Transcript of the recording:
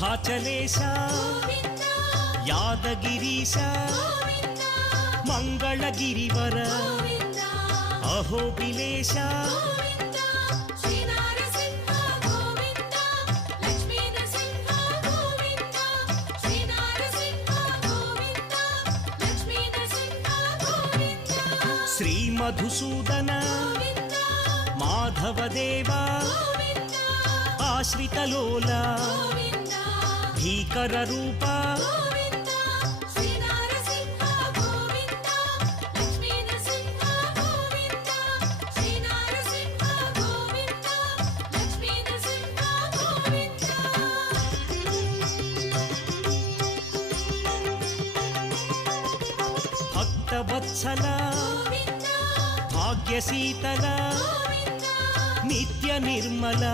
సింహాచలేశ యాదగిరీశ మంగళగిరివర అహోబిలేశ శ్రీ మధుసూదన మాధవదేవ ఆశ్రితలోల భీకర రూప భక్తవత్సల భాగ్యశీతల నిత్య నిర్మల